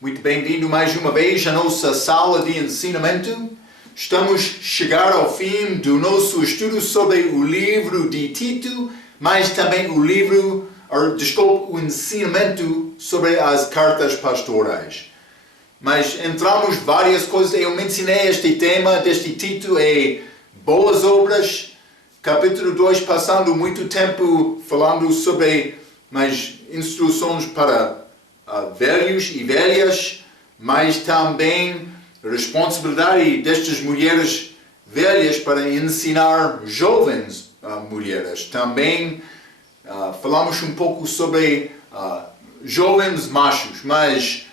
Muito bem-vindo mais uma vez à nossa sala de ensinamento. Estamos a chegar ao fim do nosso estudo sobre o livro de Tito, mas também o ensinamento sobre as cartas pastorais. Mas entramos várias coisas. Eu mencionei este tema deste Tito boas obras. Capítulo 2, passando muito tempo falando sobre instruções para velhos e velhas, mas também responsabilidade destas mulheres velhas para ensinar jovens mulheres. Também falamos um pouco sobre jovens machos, mas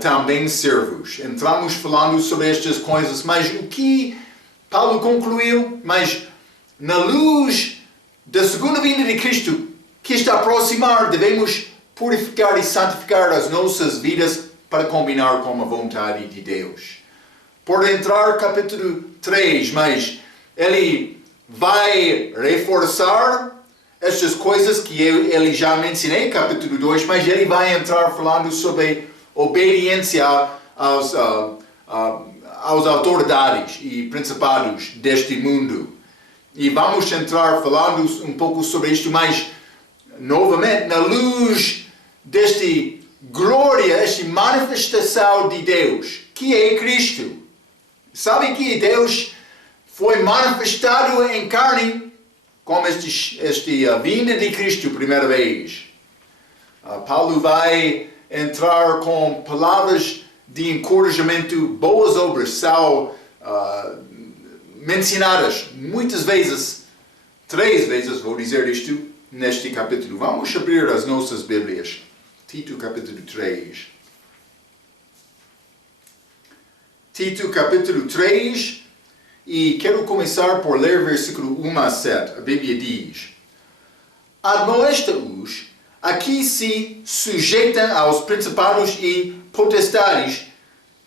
também servos. Entramos falando sobre estas coisas, mas o que Paulo concluiu, mas na luz da segunda vinda de Cristo, que está a aproximar, devemos purificar e santificar as nossas vidas para combinar com a vontade de Deus. Por entrar capítulo 3, mas ele vai reforçar estas coisas que ele já mencionei, capítulo 2, mas ele vai entrar falando sobre obediência às autoridades e principados deste mundo. E vamos entrar falando um pouco sobre isto, mas novamente na luz desta glória, esta manifestação de Deus, que é Cristo. Sabe que Deus foi manifestado em carne como esta vinda de Cristo primeira vez. Paulo vai entrar com palavras de encorajamento, boas obras são mencionadas muitas vezes, 3 vezes vou dizer isto neste capítulo. Vamos abrir as nossas Bíblias. Tito capítulo 3. Tito capítulo 3, e quero começar por ler versículo 1 a 7. A Bíblia diz: Admoesta-os a que se sujeitem aos principados e potestades,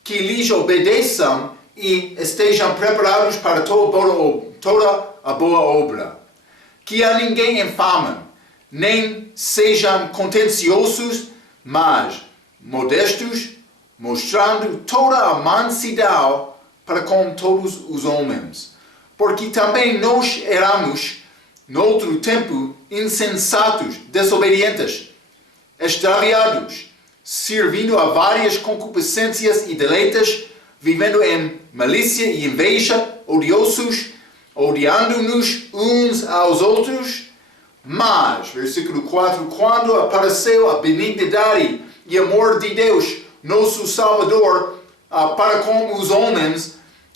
que lhes obedeçam e estejam preparados para toda a boa obra. Que a ninguém infamem, nem sejam contenciosos, mas modestos, mostrando toda a mansidão para com todos os homens. Porque também nós éramos, noutro tempo, insensatos, desobedientes, extraviados, servindo a várias concupiscências e deleites, vivendo em malícia e inveja, odiosos, odiando-nos uns aos outros. Mas, versículo 4, quando apareceu a benignidade e amor de Deus, nosso Salvador, para com os homens,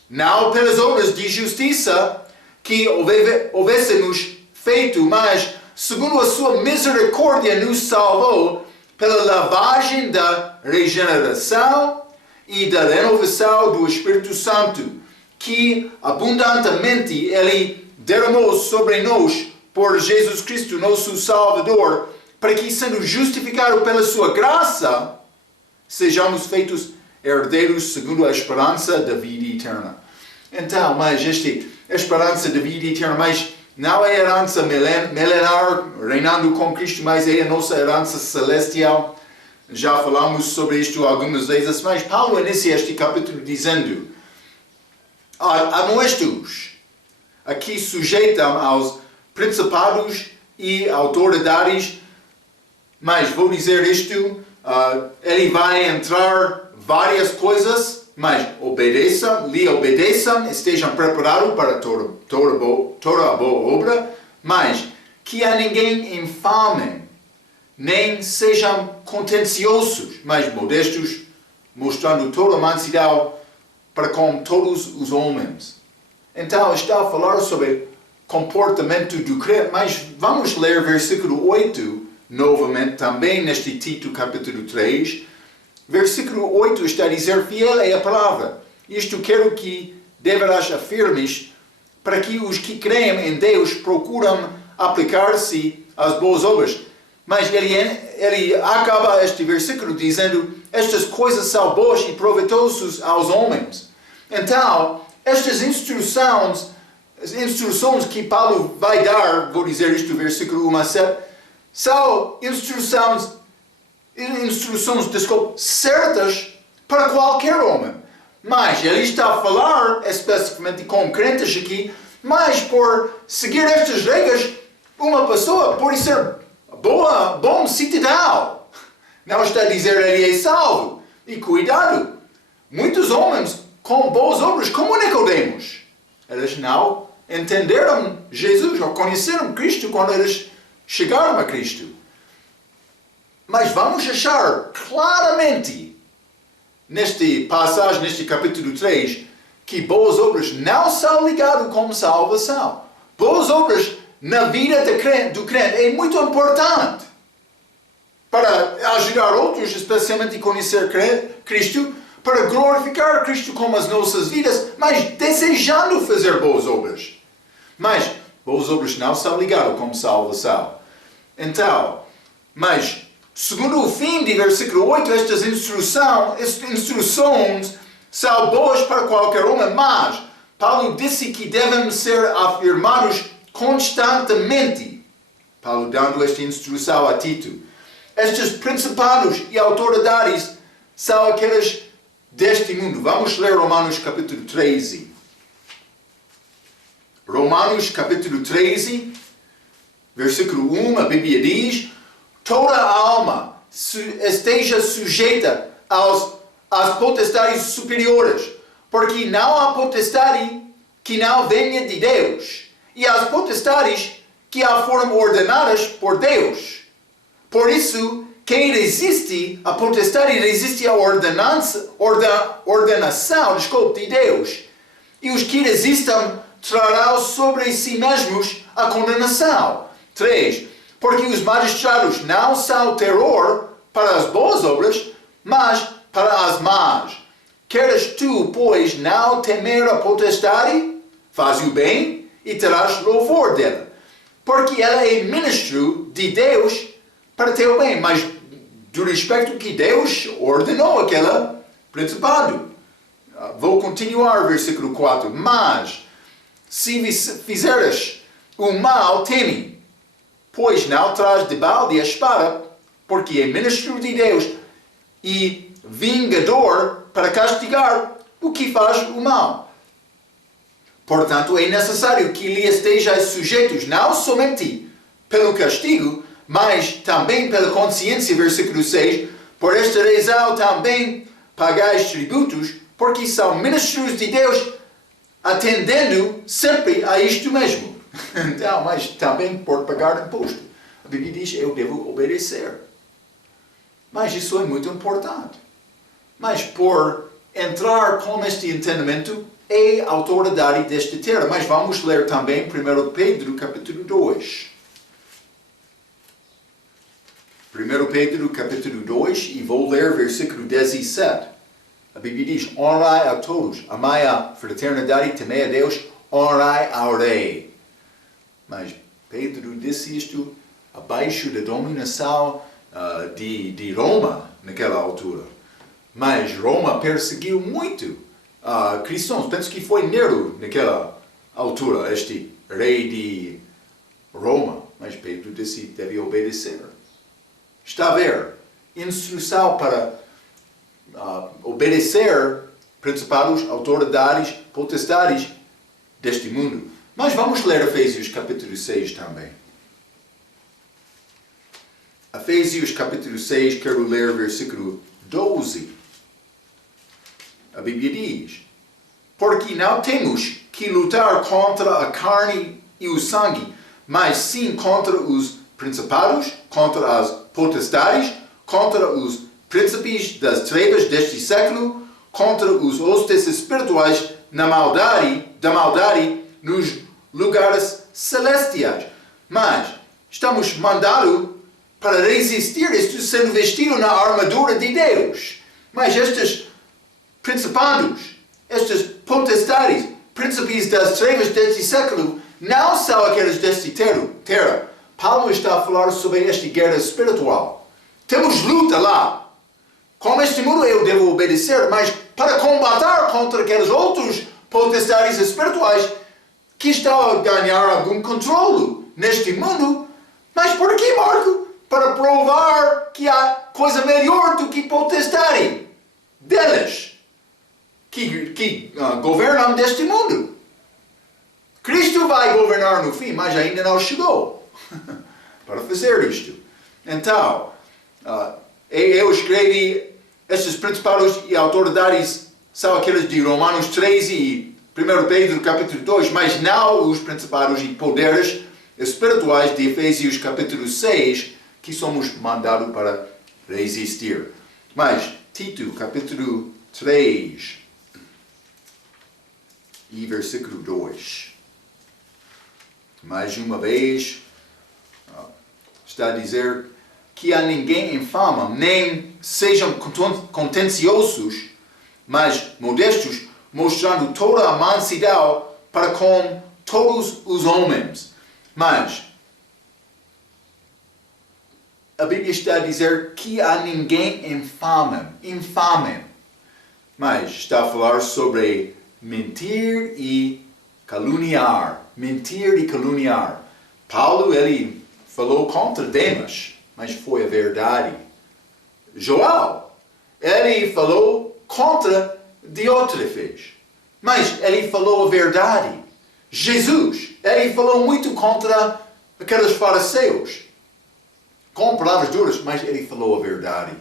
não pelas obras de justiça que houvêssemos feito, mas segundo a sua misericórdia nos salvou pela lavagem da regeneração e da renovação do Espírito Santo, que abundantemente Ele derramou sobre nós por Jesus Cristo, nosso Salvador, para que, sendo justificados pela sua graça, sejamos feitos herdeiros segundo a esperança da vida eterna. Então, mas esta esperança da vida eterna, mas não é a herança milenar, reinando com Cristo, mas é a nossa herança celestial. Já falamos sobre isto algumas vezes, mas Paulo inicia este capítulo dizendo: Admoesta-os a que sujeitam aos principados e autoridades, mas vou dizer isto, ele vai entrar várias coisas, mas lhe obedeçam, estejam preparados para toda a boa obra, mas que a ninguém infamem, nem sejam contenciosos, mas modestos, mostrando toda a mansidão para com todos os homens. Então está a falar sobre comportamento do crente, mas vamos ler versículo 8 novamente, também neste Tito capítulo 3. Versículo 8 está a dizer: fiel é a palavra. Isto quero que deverás afirmes, para que os que creem em Deus procuram aplicar-se às boas obras. Mas ele acaba este versículo dizendo: estas coisas são boas e proveitosas aos homens. Então, estas instruções que Paulo vai dar, vou dizer isto, versículo 1 a 7, são instruções certas para qualquer homem. Mas ele está a falar especificamente com crentes aqui, mas por seguir estas regras, uma pessoa pode ser bom cidadão. Não está a dizer ele é salvo. E cuidado, muitos homens com boas obras, como Nicodemos, eles não entenderam Jesus ou conheceram Cristo quando eles chegaram a Cristo. Mas vamos achar claramente neste passagem, neste capítulo 3, que boas obras não são ligadas com salvação. Boas obras na vida do crente é muito importante para ajudar outros, especialmente a conhecer Cristo, para glorificar Cristo com as nossas vidas, mas desejando fazer boas obras. Mas boas obras não são ligadas com salvação. Então, mas segundo o fim de versículo 8, estas instruções são boas para qualquer homem, mas Paulo disse que devem ser afirmados constantemente. Paulo dando esta instrução a Tito. Estes principados e autoridades são aqueles deste mundo. Vamos ler Romanos capítulo 13. Romanos capítulo 13, versículo 1, a Bíblia diz: toda alma esteja sujeita às potestades superiores, porque não há potestade que não venha de Deus, e as potestades que a foram ordenadas por Deus. Por isso, quem resiste à potestade resiste à ordenação de Deus. E os que resistam trarão sobre si mesmos a condenação. 3. Porque os magistrados não são terror para as boas obras, mas para as más. Queres tu, pois, não temer a potestade? Faz o bem e terás louvor dela. Porque ela é ministro de Deus para teu bem, mas do respeito que Deus ordenou aquele principado. Vou continuar, versículo 4. Mas, se fizeres o mal, teme, pois não traz de balde a espada, porque é ministro de Deus e vingador para castigar o que faz o mal. Portanto, é necessário que lhe estejais sujeitos, não somente pelo castigo, mas também pela consciência, versículo 6, por esta razão também pagais tributos, porque são ministros de Deus, atendendo sempre a isto mesmo. Então, mas também por pagar imposto. A Bíblia diz, eu devo obedecer. Mas isso é muito importante. Mas por entrar com este entendimento, é a autoridade desta terra. Mas vamos ler também 1 Pedro, capítulo 2. 1 Pedro, capítulo 2, e vou ler versículo 17. A Bíblia diz, honrai a todos, amai a fraternidade, temei a Deus, honrai ao rei. Mas Pedro disse isto abaixo da dominação de Roma naquela altura. Mas Roma perseguiu muito cristãos. Penso que foi Nero naquela altura, este rei de Roma. Mas Pedro disse que deve obedecer. Está a ver? Instrução para obedecer principados, autoridades, potestades deste mundo. Mas vamos ler Efésios capítulo 6 também. Efésios capítulo 6, quero ler versículo 12. A Bíblia diz: porque não temos que lutar contra a carne e o sangue, mas sim contra os principados, contra as potestades, contra os príncipes das trevas deste século, contra os hostes espirituais da maldade nos lugares celestiais. Mas estamos mandados para resistir isto sendo vestido na armadura de Deus. Mas estes principados, estas potestades, príncipes das trevas deste século, não são aqueles deste terra. Paulo está a falar sobre esta guerra espiritual. Temos luta lá. Com este mundo eu devo obedecer, mas para combater contra aqueles outros potestades espirituais que estão a ganhar algum controle neste mundo. Mas por que, Marco? Para provar que há coisa melhor do que potestade. deles que governam deste mundo. Cristo vai governar no fim, mas ainda não chegou para fazer isto. Então, eu escrevi estes principados e autoridades, são aqueles de Romanos 13 e 1 Pedro capítulo 2, mas não os principados e poderes espirituais de Efésios capítulo 6, que somos mandados para resistir. Mas, Tito capítulo 3 e versículo 2. Mais uma vez, está a dizer que a ninguém infama, nem sejam contenciosos, mas modestos, mostrando toda a mansidão para com todos os homens. Mas a Bíblia está a dizer que a ninguém infamem. Mas está a falar sobre mentir e caluniar. Mentir e caluniar. Paulo, ele falou contra Demas, mas foi a verdade. João, ele falou contra Diótrefes, mas ele falou a verdade. Jesus, ele falou muito contra aqueles fariseus, com palavras duras, mas ele falou a verdade.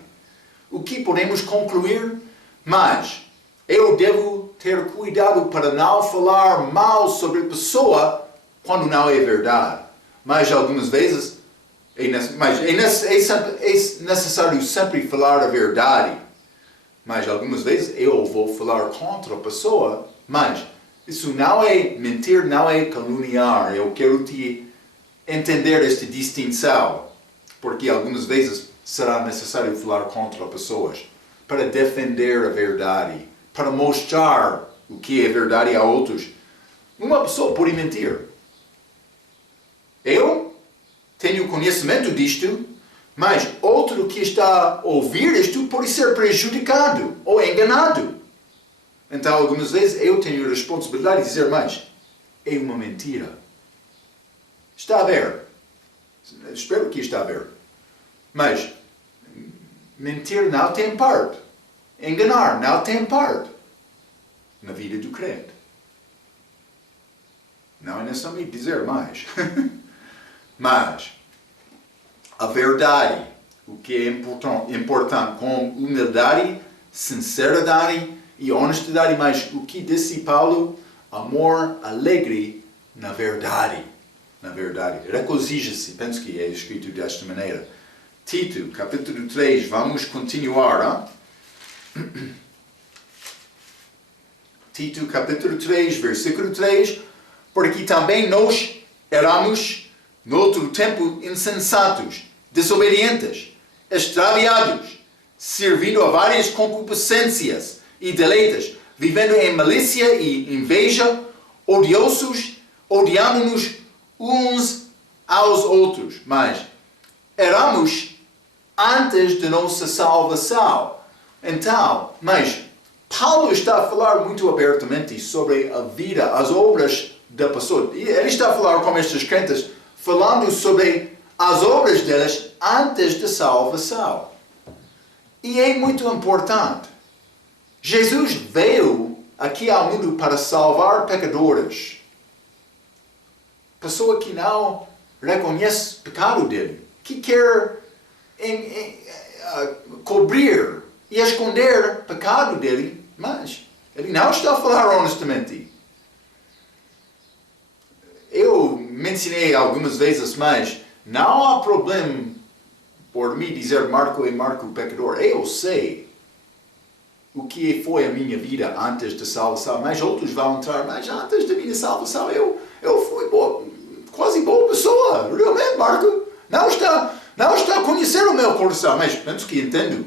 O que podemos concluir? Mas eu devo ter cuidado para não falar mal sobre a pessoa quando não é verdade. Mas algumas vezes é necessário sempre falar a verdade. Mas algumas vezes eu vou falar contra a pessoa, mas isso não é mentir, não é caluniar. Eu quero te entender esta distinção, porque algumas vezes será necessário falar contra pessoas para defender a verdade, para mostrar o que é verdade a outros. Uma pessoa pode mentir. Eu tenho conhecimento disto, mas outro que está a ouvir isto pode ser prejudicado ou enganado. Então, algumas vezes eu tenho a responsabilidade de dizer, mas é uma mentira. Está a ver? Espero que está a ver. Mas mentir não tem parte. Enganar não tem parte na vida do crente. Não é necessário dizer mais. Mas a verdade, o que é importante com humildade, sinceridade e honestidade, mas o que disse Paulo? Amor alegre na verdade. Na verdade. Regozija-se, penso que é escrito desta maneira. Tito, capítulo 3, vamos continuar. Hein? Tito, capítulo 3, versículo 3. Porque também nós éramos, no outro tempo, insensatos, desobedientes, extraviados, servindo a várias concupiscências e deleites, vivendo em malícia e inveja, odiosos, odiando-nos uns aos outros. Mas éramos antes de nossa salvação. Então, mas Paulo está a falar muito abertamente sobre a vida, as obras da pessoa. Ele está a falar com estes crentes, falando sobre as obras deles antes da salvação. E é muito importante. Jesus veio aqui ao mundo para salvar pecadores. Pessoa que não reconhece o pecado dele, que quer cobrir e esconder o pecado dele, mas ele não está a falar honestamente. Eu mencionei algumas vezes, mas não há problema por mim dizer Marco é Marco pecador. Eu sei o que foi a minha vida antes da salvação, mas outros vão entrar, mas antes da minha salvação eu fui quase boa pessoa. Realmente, Marco, não está a conhecer o meu coração, mas penso que entendo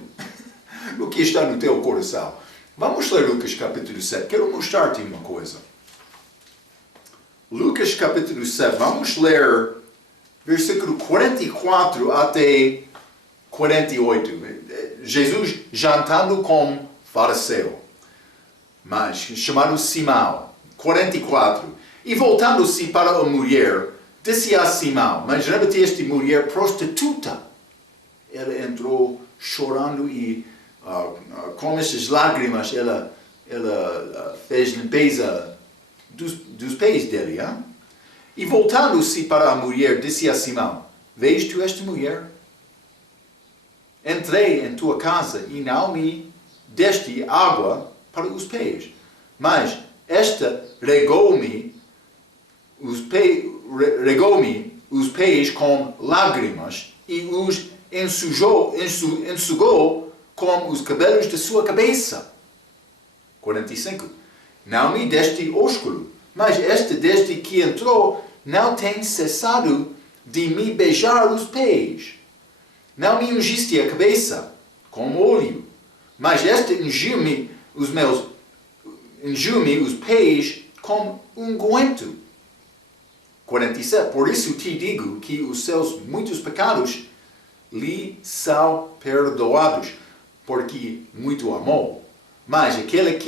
o que está no teu coração. Vamos ler Lucas capítulo 7. Quero mostrar-te uma coisa. Lucas capítulo 7, vamos ler versículo 44 até 48. Jesus jantando com fariseu, mas chamado Simão. 44. E voltando-se para a mulher, disse a Simão, mas lembra-te esta mulher prostituta. Ela entrou chorando e com essas lágrimas, ela fez limpeza dos pés dele. Hein? E voltando-se para a mulher, disse a Simão, vês tu esta mulher? Entrei em tua casa e não me deste água para os pés, mas esta regou-me os pés com lágrimas e os enxugou com os cabelos de sua cabeça. 45. Não me deste ósculo, mas esta desde que entrou não tem cessado de me beijar os pés. Não me ungiste a cabeça com óleo, mas esta ungiu-me os pés com unguento. 47. Por isso te digo que os seus muitos pecados lhe são perdoados, porque muito amou. Mas aquele a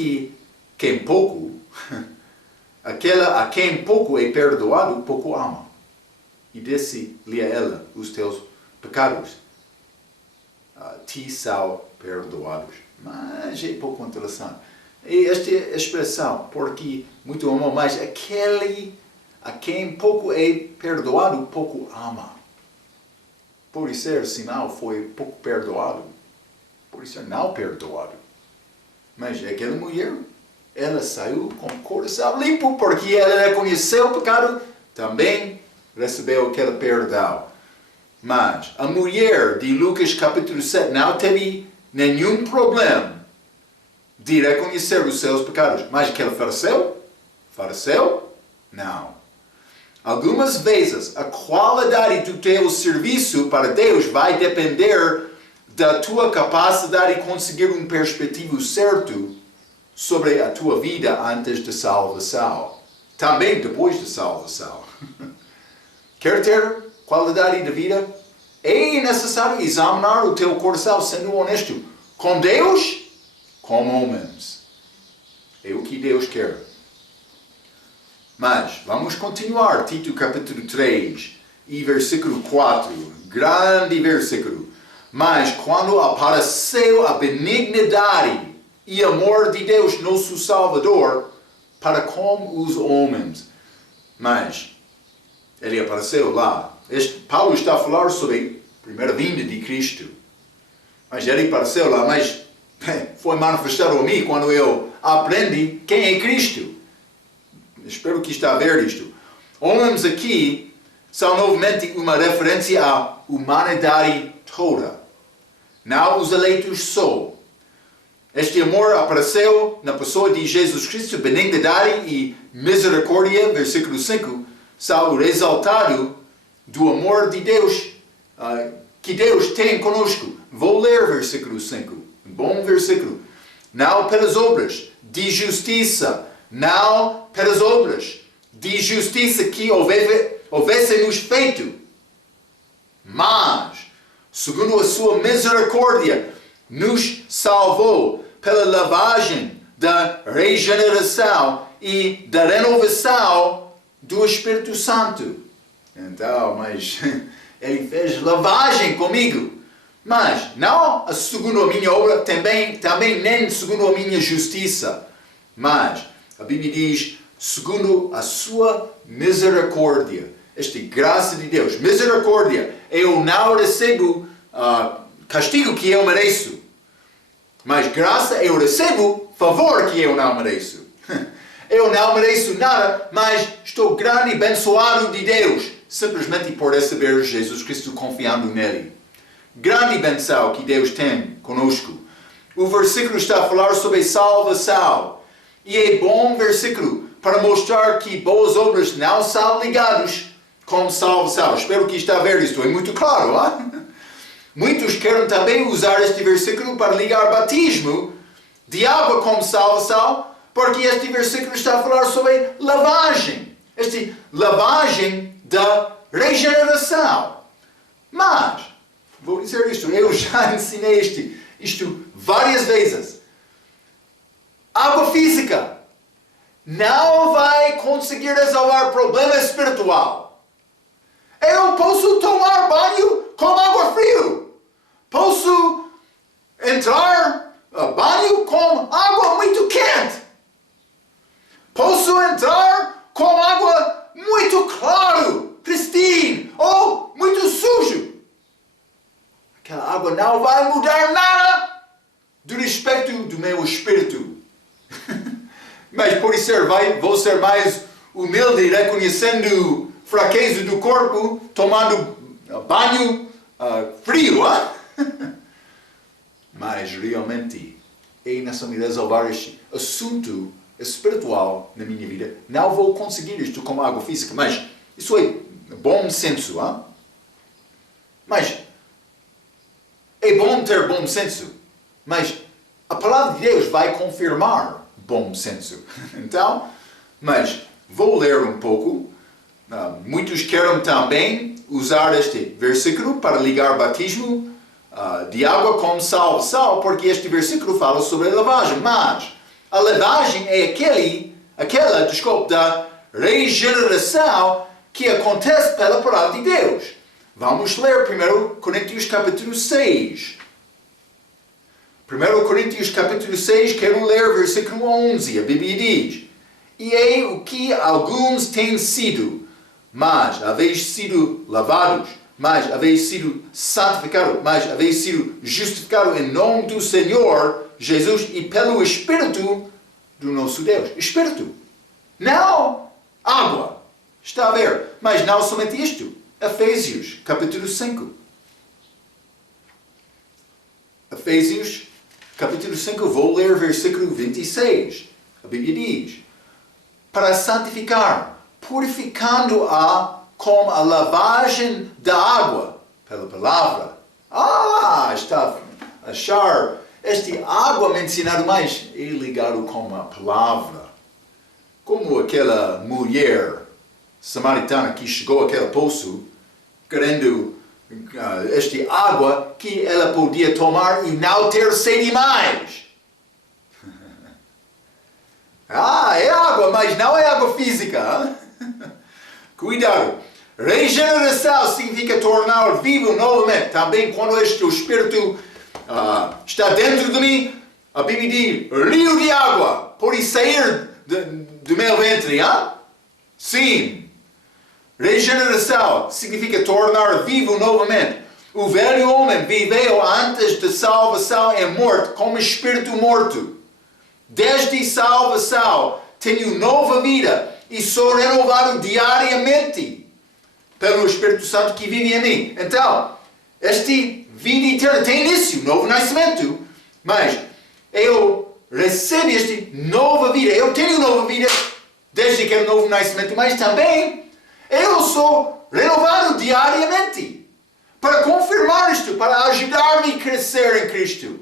quem pouco é perdoado, pouco ama. E disse-lhe a ela, os teus pecados te são perdoados. Mas é pouco interessante. E esta expressão, porque muito amou, mas aquele a quem pouco é perdoado, pouco ama. Por ser Simão foi pouco perdoado, por ser não perdoado. Mas aquela mulher, ela saiu com o coração limpo, porque ela reconheceu o pecado, também recebeu aquele perdão. Mas a mulher de Lucas capítulo 7 não teve nenhum problema de reconhecer os seus pecados. Mas aquele fariseu? Não. Algumas vezes a qualidade do teu serviço para Deus vai depender da tua capacidade de conseguir um perspectivo certo sobre a tua vida antes da salvação. Também depois da salvação. Quer ter qualidade de vida? É necessário examinar o teu coração sendo honesto com Deus, com homens. É o que Deus quer. Mas vamos continuar. Tito capítulo 3 e versículo 4. Grande versículo. Mas quando apareceu a benignidade e amor de Deus, nosso Salvador, para com os homens. Mas ele apareceu lá. Paulo está a falar sobre a primeira vinda de Cristo. Mas ele apareceu lá, mas foi manifestado a mim quando eu aprendi quem é Cristo. Espero que está a ver isto. Homens aqui são novamente uma referência à humanidade toda. Não os eleitos só. Este amor apareceu na pessoa de Jesus Cristo, benignidade e misericórdia, versículo 5, são o resultado do amor de Deus, que Deus tem conosco. Vou ler versículo 5, um bom versículo. Não pelas obras de justiça, não pelas obras de justiça que houvesse-nos feito, mas, segundo a sua misericórdia, nos salvou pela lavagem da regeneração e da renovação do Espírito Santo. Então, mas ele fez lavagem comigo. Mas não segundo a minha obra, também nem segundo a minha justiça. Mas a Bíblia diz, segundo a sua misericórdia. Esta graça de Deus. Misericórdia. Eu não recebo castigo que eu mereço. Mas graça eu recebo favor que eu não mereço. Eu não mereço nada, mas estou grande e abençoado de Deus. Simplesmente por receber Jesus Cristo confiando nele. Grande benção que Deus tem conosco. O versículo está a falar sobre salvação. E é bom versículo para mostrar que boas obras não são ligadas com salvação. Espero que está a ver isto. É muito claro, hein? Muitos querem também usar este versículo para ligar batismo de água com salvação, porque este versículo está a falar sobre lavagem. Esta lavagem da regeneração. Mas, vou dizer isto, eu já ensinei isto várias vezes. Água física não vai conseguir resolver problema espiritual. Eu posso tomar banho com água fria. Posso entrar não vai mudar nada do respeito do meu espírito. Mas pode ser, vou ser mais humilde, reconhecendo fraqueza do corpo, tomando banho frio. Mas realmente, nessa me resolver este assunto espiritual na minha vida, não vou conseguir isto com água física. Mas isso é bom senso. Mas é bom ter bom senso. Mas a palavra de Deus vai confirmar bom senso. Então, mas vou ler um pouco. Muitos querem também usar este versículo para ligar batismo de água com salvação, porque este versículo fala sobre a lavagem. Mas a lavagem é aquela da regeneração que acontece pela palavra de Deus. Vamos ler 1 Coríntios capítulo 6. 1 Coríntios capítulo 6, quero ler versículo 11. A Bíblia diz: E é o que alguns têm sido, mas haveis sido lavados, mas haveis sido santificados, mas haveis sido justificados em nome do Senhor Jesus e pelo Espírito do nosso Deus. Espírito. Não água. Está a ver? Mas não somente isto. Efésios, capítulo 5. Efésios, capítulo 5, vou ler versículo 26. A Bíblia diz: para santificar, purificando-a com a lavagem da água, pela palavra. Está a achar esta água mencionada mais é ligado com a palavra. Como aquela mulher samaritana que chegou àquele poço, querendo esta água que ela podia tomar e não ter sede mais. É água, mas não é água física. Cuidado. Regeneração significa tornar vivo novamente. Também quando este Espírito está dentro de mim, a Bíblia diz: rio de água pode sair do meu ventre. Sim. Regeneração significa tornar vivo novamente. O velho homem viveu antes da salvação e morte como espírito morto. Desde salvação tenho nova vida e sou renovado diariamente pelo Espírito Santo que vive em mim. Então, esta vida eterna tem início, novo nascimento. Mas eu recebo esta nova vida. Eu tenho nova vida desde aquele novo nascimento, mas também eu sou renovado diariamente para confirmar isto, para ajudar-me a crescer em Cristo,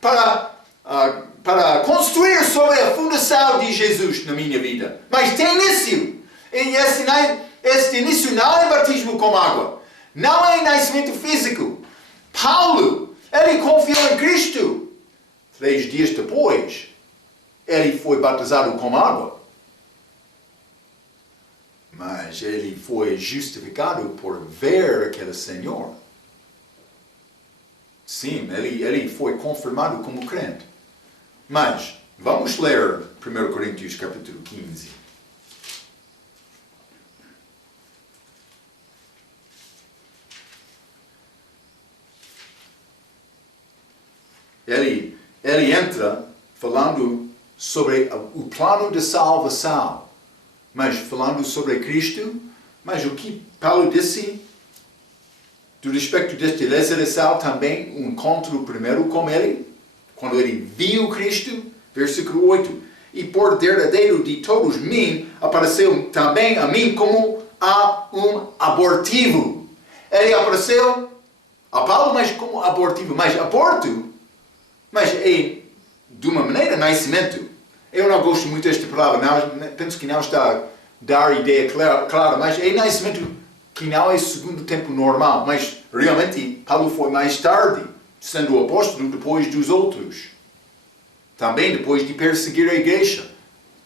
para construir sobre a fundação de Jesus na minha vida. Mas tem início. E este início não é batismo com água. Não é nascimento físico. Paulo, ele confiou em Cristo. 3 dias depois, ele foi batizado com água. Mas ele foi justificado por ver aquele Senhor. Sim, ele foi confirmado como crente. Mas, vamos ler 1 Coríntios capítulo 15. Ele entra falando sobre o plano de salvação. Mas falando sobre Cristo, mas o que Paulo disse do respeito deste ressurreição também, um encontro primeiro com ele, quando ele viu Cristo, versículo 8, e por derradeiro de todos mim, apareceu também a mim como a um abortivo. Ele apareceu a Paulo, mas como abortivo, mas aborto, mas é de uma maneira nascimento. Eu não gosto muito desta palavra, penso que não está a dar ideia clara, mas é nascimento que não é segundo tempo normal, mas realmente Paulo foi mais tarde, sendo o apóstolo depois dos outros. Também depois de perseguir a igreja.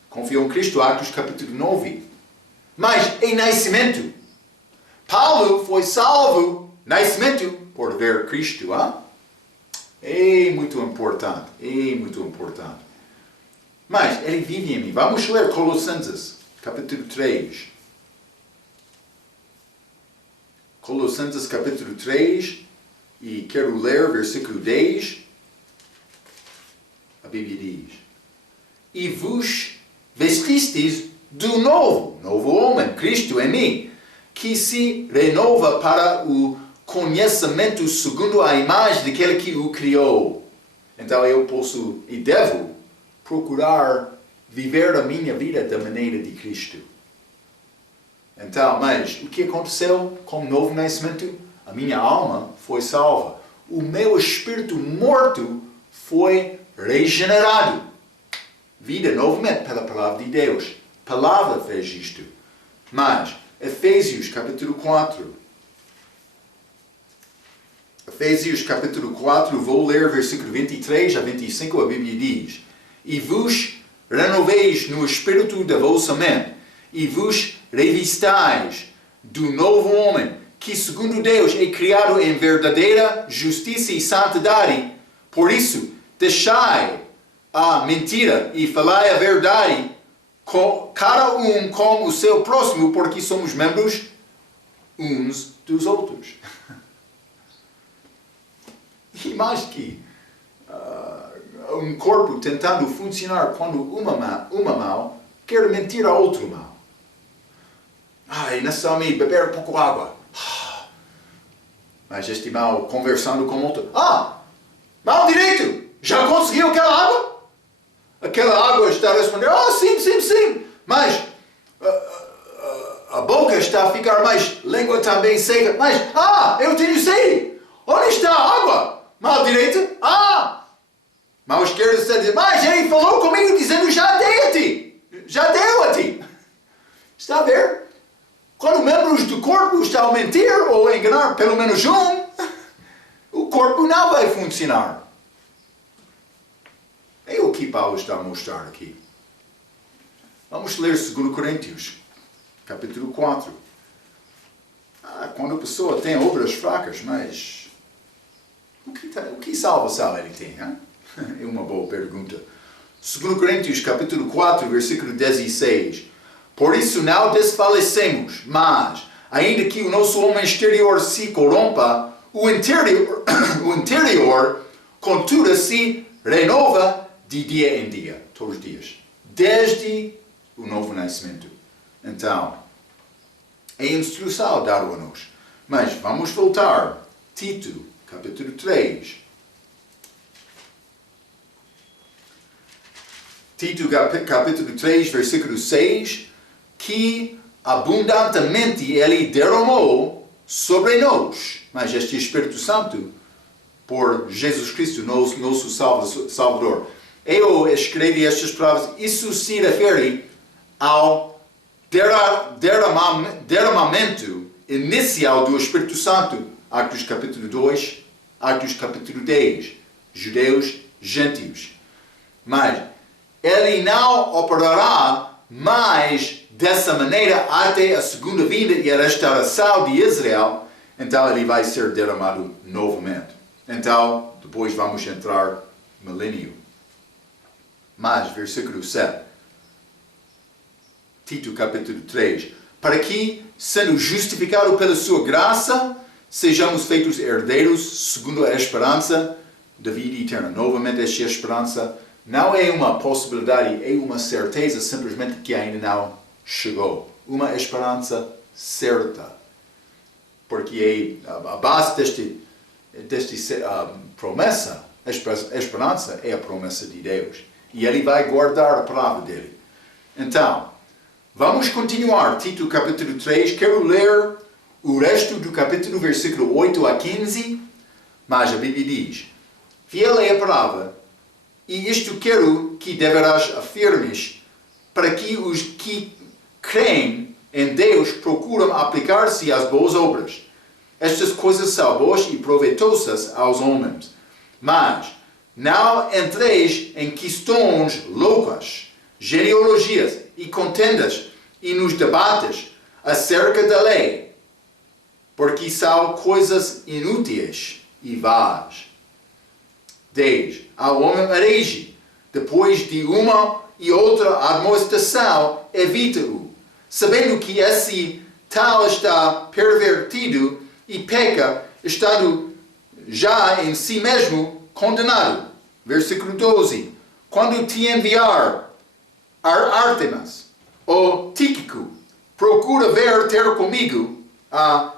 Confiou em Cristo, Atos capítulo 9. Mas é nascimento. Paulo foi salvo, nascimento, por ver Cristo. É muito importante, Mas ele vive em mim. Vamos ler Colossenses, capítulo 3. Colossenses, capítulo 3, E quero ler versículo 10. A Bíblia diz: E vos vestistes do novo homem, Cristo em mim, que se renova para o conhecimento segundo a imagem daquele que o criou. Então eu posso e devo procurar viver a minha vida da maneira de Cristo. Então, mas o que aconteceu com o novo nascimento? A minha alma foi salva. O meu espírito morto foi regenerado. Vida novamente pela palavra de Deus. A palavra fez isto. Mas, Efésios capítulo 4. Efésios capítulo 4, vou ler versículo 23 a 25, a Bíblia diz: E vos renoveis no espírito da vossa mente, e vos revistais do novo homem, que segundo Deus é criado em verdadeira justiça e santidade. Por isso, deixai a mentira e falai a verdade, cada um com o seu próximo, porque somos membros uns dos outros. Imagine um corpo tentando funcionar quando uma mão quer mentir a outra mão. Ai, necessitamos beber pouco água. Mas este mão conversando com outro. Mão direito, já conseguiu aquela água? Aquela água está a responder, sim. Mas a boca está a ficar mais, língua também seca. Mas, eu tenho sede. Onde está a água? Mão direita? Mão esquerda está dizendo, mas ele falou comigo dizendo, já deu a ti. Está a ver? Quando membros do corpo estão a mentir ou a enganar pelo menos um, o corpo não vai funcionar. É o que Paulo está a mostrar aqui. Vamos ler 2 Coríntios, capítulo 4. Quando a pessoa tem obras fracas, mas o que salvação ele tem? Hein? É uma boa pergunta. 2 Coríntios, capítulo 4, versículo 16. Por isso não desfalecemos, mas, ainda que o nosso homem exterior se corrompa, o interior, contudo, se renova de dia em dia, todos os dias, desde o novo nascimento. Então, é instrução dada a nós. Mas vamos voltar. Tito, capítulo 3. Tito, capítulo 3, versículo 6. Que abundantemente ele derramou sobre nós. Mas este Espírito Santo, por Jesus Cristo, nosso Salvador. Eu escrevi estas palavras. Isso se refere ao derramamento inicial do Espírito Santo. Atos capítulo 2, Atos capítulo 10. Judeus, gentios. Mas ele não operará mais dessa maneira até a segunda vinda e a restauração de Israel. Então ele vai ser derramado novamente. Então, depois vamos entrar no milênio. Mas, versículo 7. Tito capítulo 3. Para que, sendo justificado pela sua graça, sejamos feitos herdeiros segundo a esperança da vida eterna. Novamente, esta esperança não é uma possibilidade, é uma certeza simplesmente que ainda não chegou. Uma esperança certa. Porque a base desta promessa, a esperança, é a promessa de Deus. E Ele vai guardar a palavra dele. Então, vamos continuar. Tito capítulo 3. Quero ler o resto do capítulo, versículo 8 a 15. Mas a Bíblia diz: Fiel é a palavra, e isto quero que deverás afirmes, para que os que creem em Deus procuram aplicar-se às boas obras. Estas coisas são boas e proveitosas aos homens. Mas não entreis em questões loucas, genealogias e contendas e nos debates acerca da lei, porque são coisas inúteis e vãs. 10. Ao homem herege, depois de uma e outra admoestação, evita-o, sabendo que esse tal está pervertido e peca, estando já em si mesmo condenado. Versículo 12. Quando te enviar Ártemas ou Tíquico, procura ver ter comigo a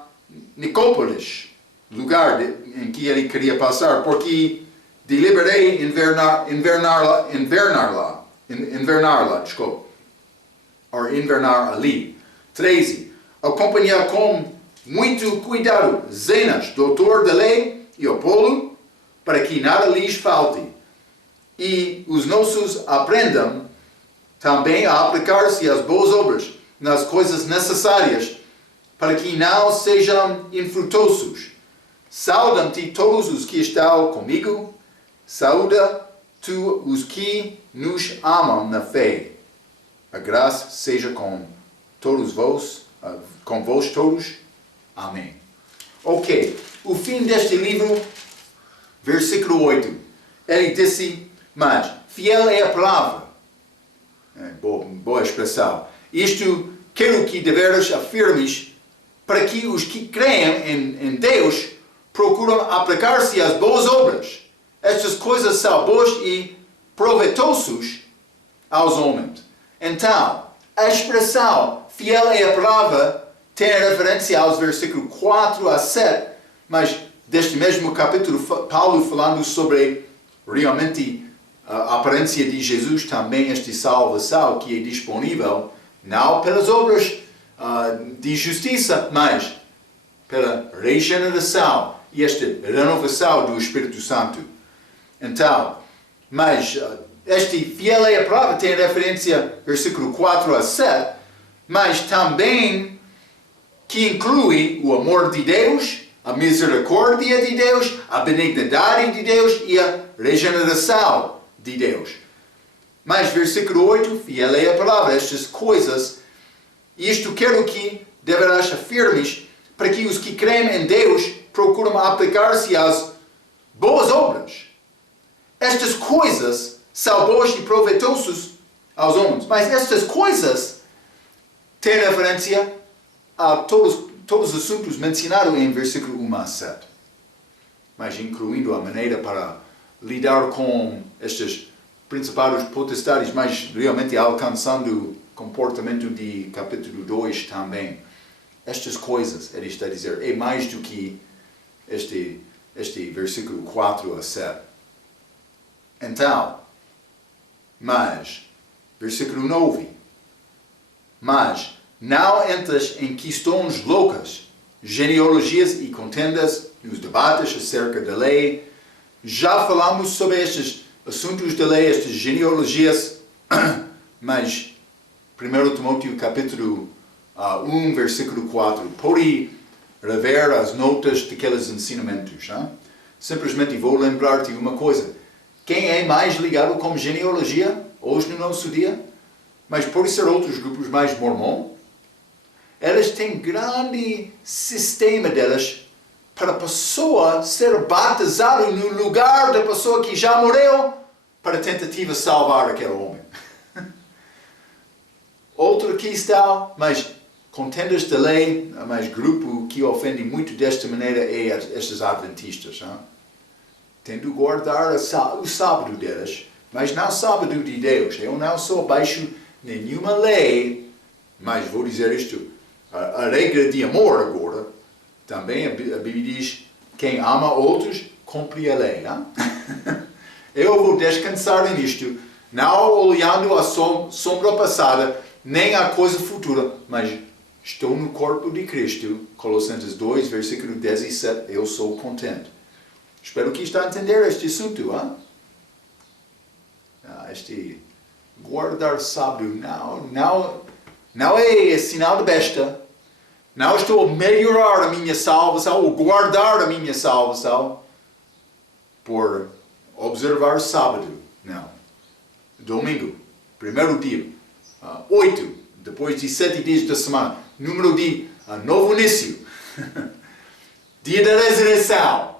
Nicópolis, lugar em que ele queria passar, porque deliberei invernar ali. 13. Acompanhar com muito cuidado Zenas, doutor da lei, e Apolo, para que nada lhes falte. E os nossos aprendam também a aplicar-se às boas obras, nas coisas necessárias, para que não sejam infrutuosos. Saudam-te todos os que estão comigo, saúda tu os que nos amam na fé. A graça seja com todos vós, com vós todos. Amém. Ok, o fim deste livro, versículo 8. Ele disse, mas fiel é a palavra. Boa expressão. Isto quero que de veras afirmes, para que os que creem em Deus procuram aplicar-se às boas obras. Estas coisas são boas e proveitosas aos homens. Então, a expressão fiel é a palavra tem referência aos versículos 4 a 7, mas deste mesmo capítulo, Paulo falando sobre realmente a aparência de Jesus, também esta salvação que é disponível, não pelas obras de justiça, mas pela regeneração e esta renovação do Espírito Santo. Então, mas este fiel é a palavra tem referência versículo 4 a 7, mas também que inclui o amor de Deus, a misericórdia de Deus, a benignidade de Deus e a regeneração de Deus. Mas versículo 8, fiel é a palavra, estas coisas, isto quero que deverás afirmes, para que os que creem em Deus procuram aplicar-se às boas obras. Estas coisas são boas e proveitosas aos homens, mas estas coisas têm referência a todos os assuntos mencionados em versículo 1 a 7. Mas incluindo a maneira para lidar com estes principados potestades, mas realmente alcançando o comportamento de capítulo 2 também. Estas coisas, ele está a dizer, é mais do que este versículo 4 a 7. Então, mas, versículo 9, mas não entras em questões loucas, genealogias e contendas, nos debates acerca da lei. Já falamos sobre estes assuntos da lei, estas genealogias, mas 1 Timóteo capítulo 1, versículo 4, pode rever as notas daqueles ensinamentos. Hein? Simplesmente vou lembrar-te uma coisa. Quem é mais ligado com genealogia hoje no nosso dia? Mas pode ser outros grupos mais mormon. Elas têm grande sistema delas para a pessoa ser batizada no lugar da pessoa que já morreu para tentativa de salvar aquele homem. Outra questão, mas contendas da lei, mas grupo que ofende muito desta maneira é estes adventistas. Hein? Tendo guardar o sábado delas, mas não o sábado de Deus. Eu não sou abaixo de nenhuma lei, mas vou dizer isto, a regra de amor agora, também a Bíblia diz, quem ama outros, cumpre a lei. Eu vou descansar nisto, não olhando a sombra passada, nem a coisa futura, mas estou no corpo de Cristo, Colossenses 2, versículo 17, eu sou contente. Espero que está a entender este assunto. Este guardar sábado não é sinal de besta. Não estou a melhorar a minha salvação ou guardar a minha salvação por observar sábado. Não. Domingo, primeiro dia, 8, depois de 7 dias da semana, número de novo início, dia da ressurreição.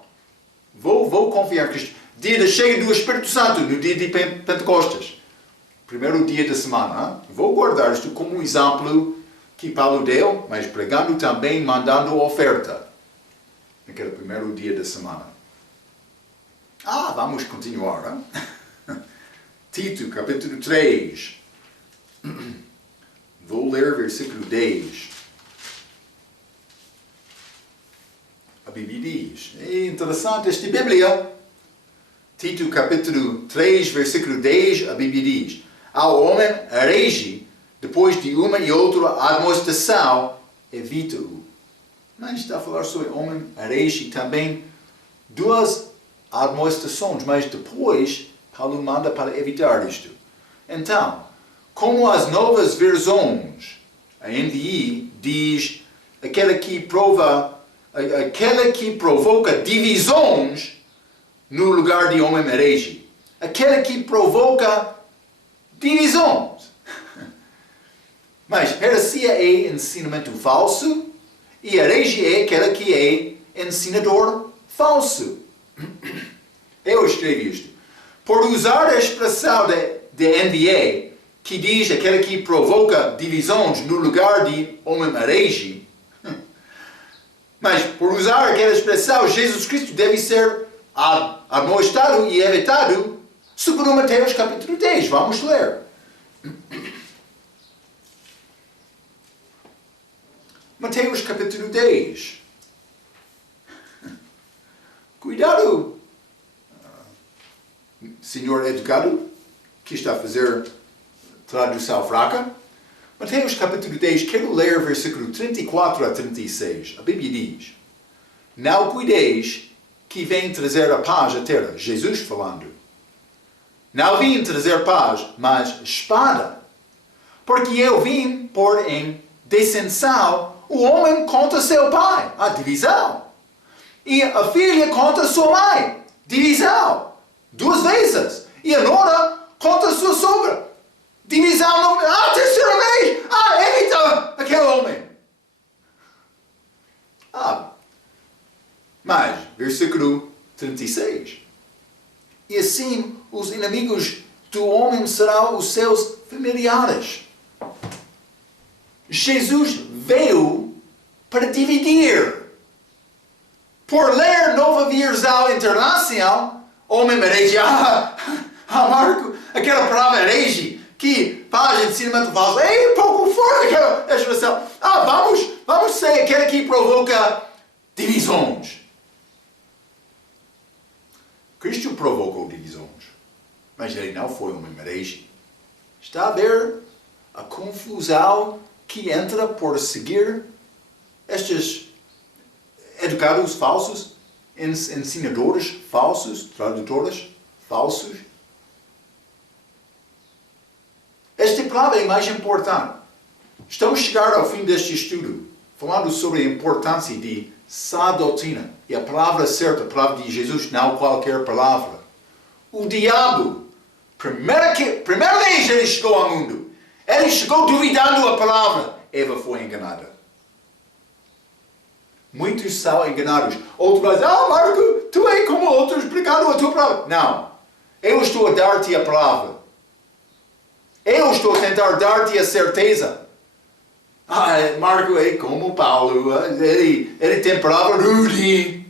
Vou confiar que dia da chega do Espírito Santo, no dia de Pentecostes, primeiro dia da semana. Vou guardar isto como exemplo que Paulo deu, mas pregando também, mandando oferta, naquele primeiro dia da semana. Vamos continuar. Hein? Tito, capítulo 3. Vou ler versículo 10. A Bíblia diz, é interessante esta Bíblia. Tito, capítulo 3, versículo 10, a Bíblia diz, ao homem herege, depois de uma e outra admoestação, evita-o. Mas está a falar sobre homem herege também, duas admoestações, mas depois Paulo manda para evitar isto. Então, como as novas versões, a NVI diz, aquela que provoca divisões no lugar de homem herege. Aquela que provoca divisões. Mas heresia é ensinamento falso e herege é aquela que é ensinador falso. Eu escrevi isto. Por usar a expressão de NVA, que diz aquela que provoca divisões no lugar de homem herege, mas por usar aquela expressão, Jesus Cristo deve ser admoestado e evitado, segundo Mateus capítulo 10. Vamos ler. Mateus capítulo 10. Cuidado, senhor educado, que está a fazer tradução fraca. Mateus capítulo 10, quero ler versículo 34 a 36. A Bíblia diz, não cuideis que vem trazer a paz à terra. Jesus falando. Não vim trazer paz, mas espada. Porque eu vim pôr em dissensão o homem contra seu pai. A divisão. E a filha contra sua mãe. Divisão. 2 vezes. E a nora contra sua sogra. Divisão. Terceira vez. Evita aquele homem. Mas, versículo 36. E assim os inimigos do homem serão os seus familiares. Jesus veio para dividir. Por ler Nova Versão Internacional, homem herege, Marco, aquela palavra herege, que paz de ensinamento falso, é um pouco fora daquela expressão. Vamos ser aquele que provoca divisões. Cristo provocou divisões, mas ele não foi um herege. Está a ver a confusão que entra por seguir estes educados falsos, ensinadores falsos, tradutores falsos? Esta palavra é mais importante. Estamos a chegar ao fim deste estudo, falando sobre a importância de sã doutrina. E a palavra certa, a palavra de Jesus, não qualquer palavra. O diabo, primeira vez ele chegou ao mundo, ele chegou duvidando a palavra. Eva foi enganada. Muitos são enganados. Outros dizem, Marco, tu és como outros, pregando a tua palavra. Não. Eu estou a dar-te a palavra. Eu estou a tentar dar-te a certeza. Marco é como Paulo, ele tem palavra rude.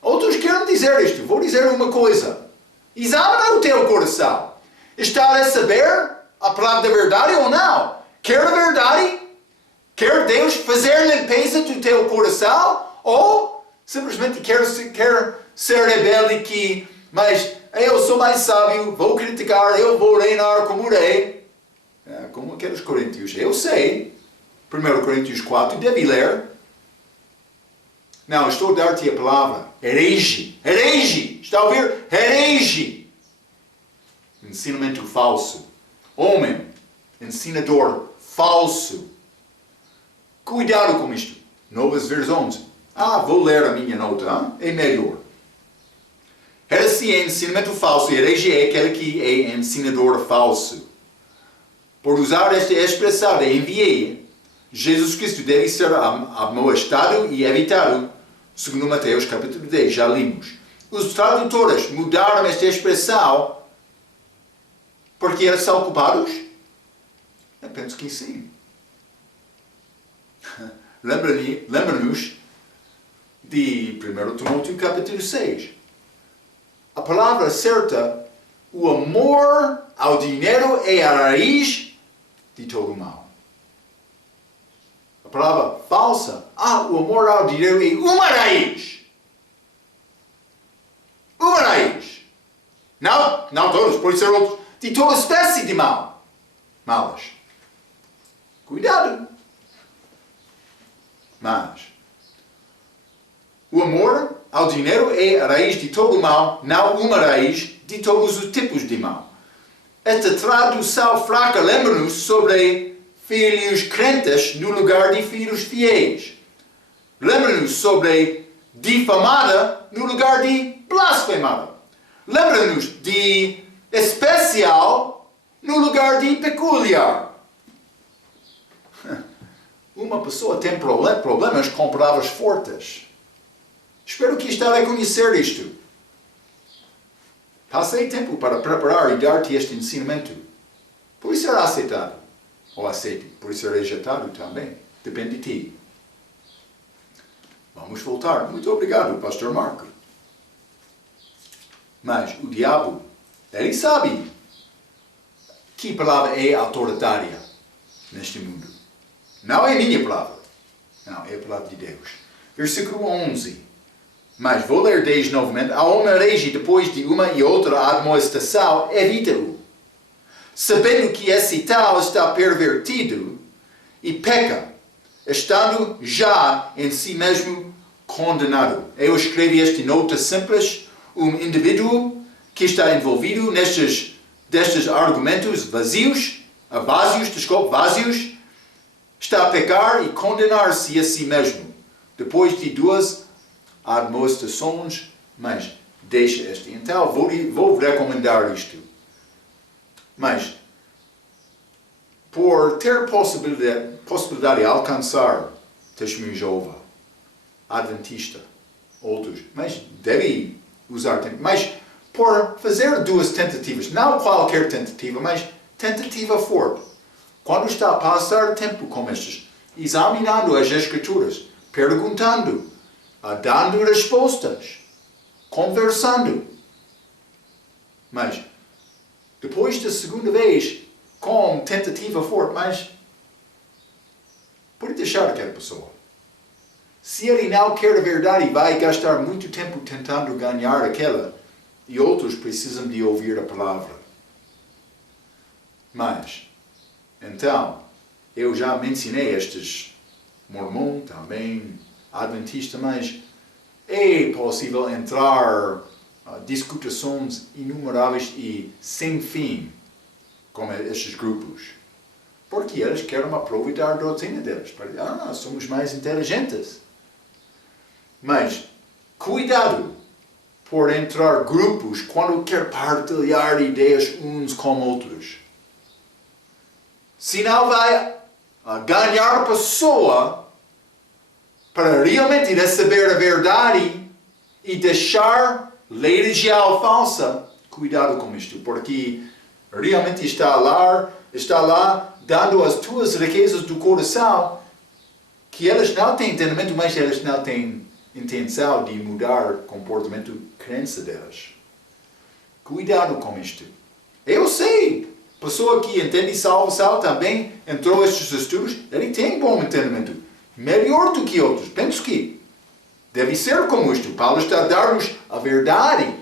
Outros querem dizer isto. Vou dizer uma coisa. Examina o teu coração. Está a saber a palavra da verdade ou não? Quer a verdade? Quer Deus fazer limpeza do teu coração? Ou simplesmente quer ser rebelde mas eu sou mais sábio, vou criticar, eu vou reinar como rei. Como aqueles coríntios. Eu sei. 1 Coríntios 4, deve ler. Não, estou a dar-te a palavra. Herege. Está a ouvir? Herege. Ensinamento falso. Homem. Ensinador falso. Cuidado com isto. Novas versões. Vou ler a minha nota. É melhor. Heresia é ensinamento falso. Herege é aquele que é ensinador falso. Por usar esta expressão de enviei, Jesus Cristo deve ser amoestado e evitado, segundo Mateus capítulo 10, já limos. Os tradutores mudaram esta expressão porque eles são culpados? Eu penso que sim. Lembra-nos de 1 Timóteo capítulo 6. a palavra certa, o amor ao dinheiro é a raiz de todo o mal. A palavra falsa, o amor ao dinheiro é uma raiz. Uma raiz. Não todos, pode ser outros. De toda espécie de malas. Cuidado. Mas, o amor ao dinheiro é a raiz de todo o mal, não uma raiz de todos os tipos de mal. Esta tradução fraca lembra-nos sobre filhos crentes no lugar de filhos fiéis. Lembra-nos sobre difamada no lugar de blasfemada. Lembra-nos de especial no lugar de peculiar. Uma pessoa tem problemas com palavras fortes. Espero que está a reconhecer isto. Passei tempo para preparar e dar-te este ensinamento. Pode ser aceitado, ou aceite, pode ser rejeitado também. Depende de ti. Vamos voltar. Muito obrigado, Pastor Marco. Mas o diabo, ele sabe que palavra é autoritária neste mundo. Não é minha palavra. Não, é a palavra de Deus. Versículo 11. Mas vou ler 10 novamente. A homem rege depois de uma e outra admoestação, evita-o. Sabendo que esse tal está pervertido e peca, estando já em si mesmo condenado. Eu escrevi esta nota simples. Um indivíduo que está envolvido destes argumentos vazios, está a pecar e condenar-se a si mesmo. Depois de 2 admoestações, mas deixa este. Então, vou recomendar isto. Mas, por ter possibilidade de alcançar testemunho de Jeová, adventista, outros, mas deve usar tempo. Mas, por fazer 2 tentativas, não qualquer tentativa, mas tentativa forte. Quando está a passar tempo com estes, examinando as Escrituras, perguntando, dando respostas, conversando. Mas, depois da segunda vez, com tentativa forte, mas pode deixar aquela pessoa. Se ele não quer a verdade, vai gastar muito tempo tentando ganhar aquela, e outros precisam de ouvir a palavra. Mas, então, eu já mencionei estes mormon, também adventista, mas é possível entrar discussões inumeráveis e sem fim com estes grupos. Porque eles querem aproveitar a doutrina deles. Somos mais inteligentes. Mas, cuidado por entrar grupos quando quer partilhar ideias uns com outros. Senão vai ganhar a pessoa para realmente receber a verdade e deixar religião falsa. Cuidado com isto, porque realmente está lá dando as tuas riquezas do coração, que eles não têm entendimento, mas eles não têm intenção de mudar o comportamento, crença deles. Cuidado com isto. Eu sei, pessoa que entende salvação também entrou nestes estudos, ele tem bom entendimento. Melhor do que outros. Penso que deve ser como isto. Paulo está a dar-nos a verdade.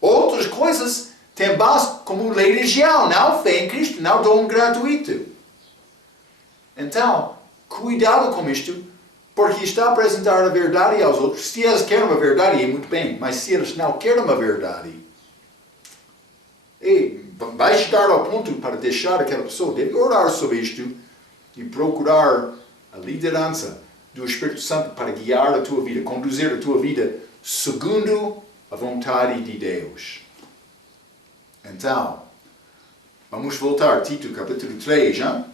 Outras coisas têm base como religião, não fé em Cristo, não dom gratuito. Então, cuidado com isto, porque está a apresentar a verdade aos outros. Se eles querem a verdade, é muito bem. Mas se eles não querem a verdade, vai chegar ao ponto para deixar aquela pessoa, deve orar sobre isto e procurar a liderança do Espírito Santo para guiar a tua vida, conduzir a tua vida segundo a vontade de Deus. Então, vamos voltar, Tito capítulo 3, hein?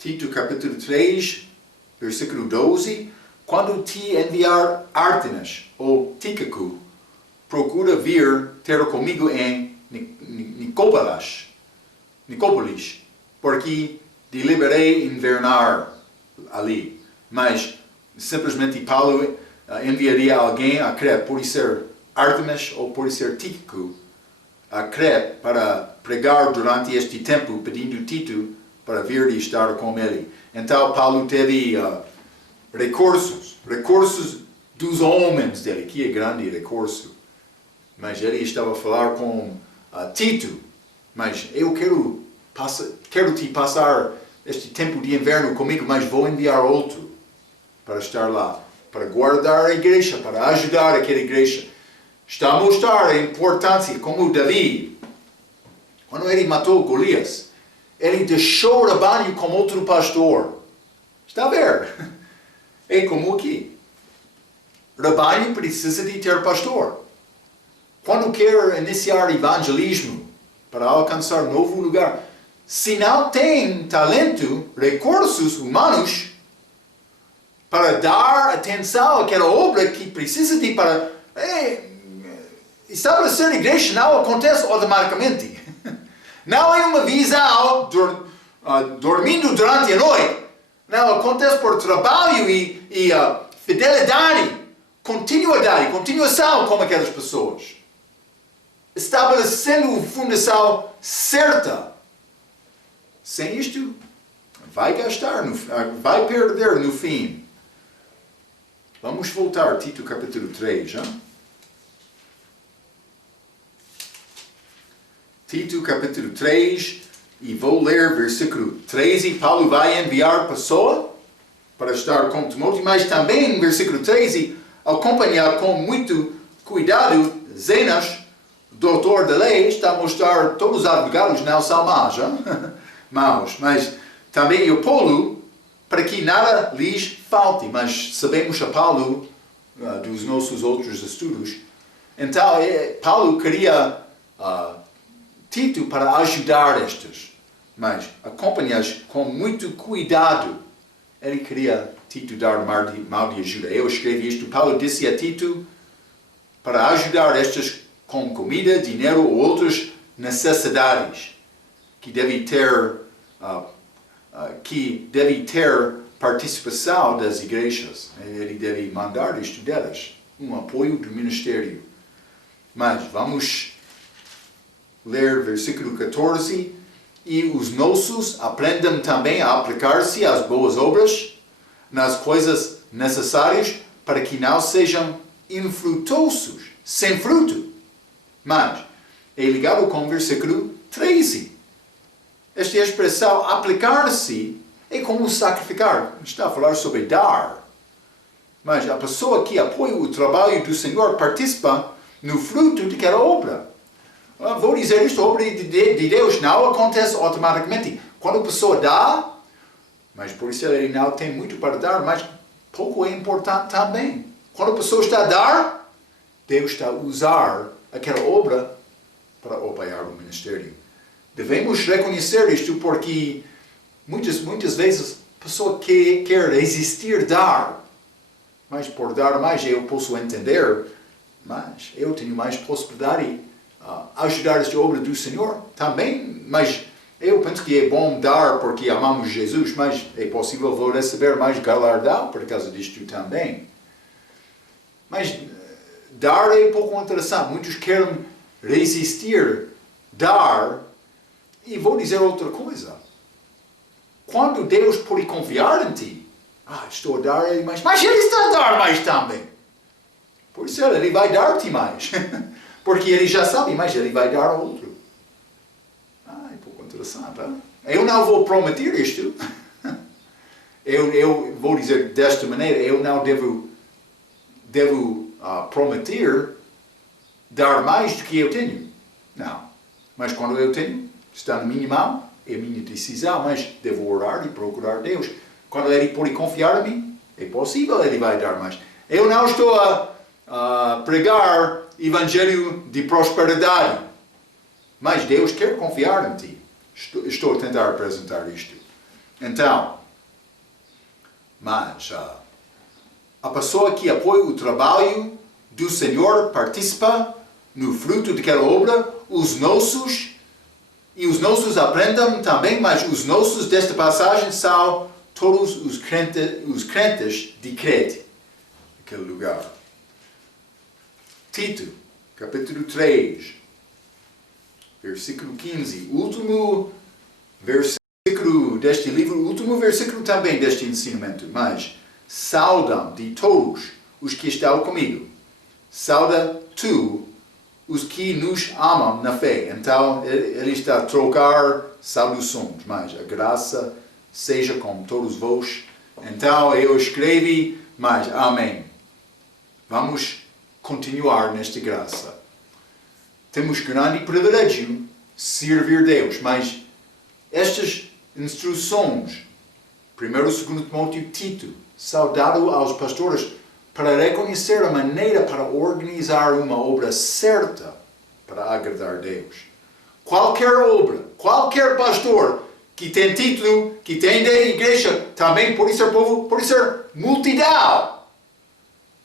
Tito capítulo 3, versículo 12. Quando te enviar Ártemas ou Tíquico, procura vir ter comigo em Nicópolis, porque deliberei invernar ali. Mas simplesmente Paulo enviaria alguém a Creta, pode ser Artemis ou pode ser Tíquico, a Creta para pregar durante este tempo, pedindo Tito para vir e estar com ele. Então Paulo teve recursos dos homens dele, que é grande recurso. Mas ele estava a falar com Tito, mas eu quero te passar este tempo de inverno comigo, mas vou enviar outro para estar lá, para guardar a igreja, para ajudar aquela igreja. Está a mostrar a importância, como Davi, quando ele matou Golias, ele deixou o rebanho com outro pastor. Está a ver? É como aqui. O rebanho precisa de ter pastor. Quando quer iniciar evangelismo para alcançar novo lugar, se não tem talento, recursos humanos para dar atenção àquela obra que precisa de para estabelecer a igreja, não acontece automaticamente. Não é uma visão dormindo durante a noite. Não, acontece por trabalho e fidelidade, continuação com aquelas pessoas. Estabelecendo a fundação certa. Sem isto, vai gastar, vai perder no fim. Vamos voltar, Tito capítulo 3. Hein? Tito capítulo 3, e vou ler versículo 13. Paulo vai enviar pessoa para estar com Timóteo, mas também versículo 13, acompanhar com muito cuidado Zenas, doutor da lei, está a mostrar todos os advogados não são maus, mas também o Paulo, para que nada lhes falte, mas sabemos a Paulo dos nossos outros estudos. Então, Paulo queria Tito para ajudar estes, mas acompanhas com muito cuidado. Ele queria Tito dar mal de ajuda. Eu escrevi isto. Paulo disse a Tito para ajudar estes com comida, dinheiro ou outras necessidades que deve ter participação das igrejas. Ele deve mandar isto delas, um apoio do ministério. Mas vamos ler versículo 14. E os nossos aprendam também a aplicar-se às boas obras, nas coisas necessárias, para que não sejam infrutuosos, sem fruto. Mas é ligado com o versículo 13. Esta expressão aplicar-se é como sacrificar. Está a falar sobre dar. Mas a pessoa que apoia o trabalho do Senhor participa no fruto daquela obra. Vou dizer isto, a obra de Deus não acontece automaticamente. Quando a pessoa dá, mas por isso ele não tem muito para dar, mas pouco é importante também. Quando a pessoa está a dar, Deus está a usar aquela obra para apoiar o ministério. Devemos reconhecer isto porque muitas vezes a pessoa quer resistir dar. Mas por dar mais eu posso entender, mas eu tenho mais possibilidade ajudar esta obra do Senhor também, mas eu penso que é bom dar porque amamos Jesus, mas é possível vou receber mais galardão por causa disto também. Mas dar é pouco interessante. Muitos querem resistir, dar, e vou dizer outra coisa. Quando Deus pode confiar em ti, estou a dar a Ele mais, mas Ele está a dar mais também. Por isso Ele vai dar-te mais. Porque ele já sabe, mas ele vai dar a outro. É pouco interessante. Hein? Eu não vou prometer isto. Eu vou dizer desta maneira, eu não devo prometer dar mais do que eu tenho. Não. Mas quando eu tenho, está na minha mão, é a minha decisão, mas devo orar e procurar Deus. Quando Ele pode confiar em mim, é possível, Ele vai dar mais. Eu não estou a pregar evangelho de prosperidade. Mas Deus quer confiar em ti. Estou a tentar apresentar isto. Então, mas a pessoa que apoia o trabalho do Senhor participa no fruto daquela obra, os nossos aprendam também, mas os nossos desta passagem são todos os crentes de Crete. aquele lugar. Tito, capítulo 3, versículo 15. Último versículo deste livro, último versículo também deste ensinamento. Mas saudam de todos os que estão comigo. Sauda tu os que nos amam na fé. Então, ele está a trocar saudações, mas a graça seja com todos vós. Então, eu escrevi, mas amém. Vamos continuar nesta graça. Temos grande privilégio servir Deus, mas estas instruções, 1 e 2 Timóteo, Tito, saudado aos pastores, para reconhecer a maneira para organizar uma obra certa para agradar a Deus. Qualquer obra, qualquer pastor que tem título, que tem de igreja, também pode ser povo, pode ser multidão.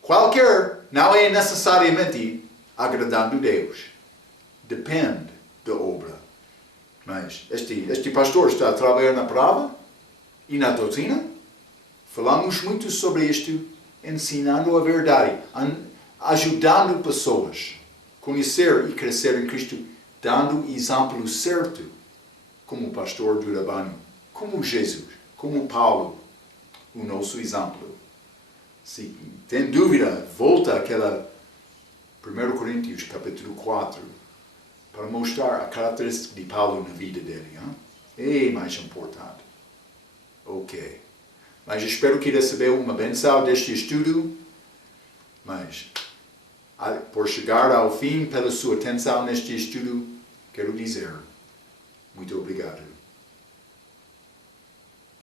Qualquer, não é necessariamente agradando a Deus. Depende da obra. Mas este pastor está a trabalhar na palavra e na doutrina. Falamos muito sobre isto, ensinando a verdade, ajudando pessoas a conhecer e crescer em Cristo, dando exemplo certo, como o pastor do rebanho, como Jesus, como Paulo, o nosso exemplo. Se tem dúvida, volta àquela 1 Coríntios, capítulo 4, para mostrar a característica de Paulo na vida dele. Hein? É mais importante. Ok. Mas espero que recebeu uma benção deste estudo. Mas, por chegar ao fim, pela sua atenção neste estudo, quero dizer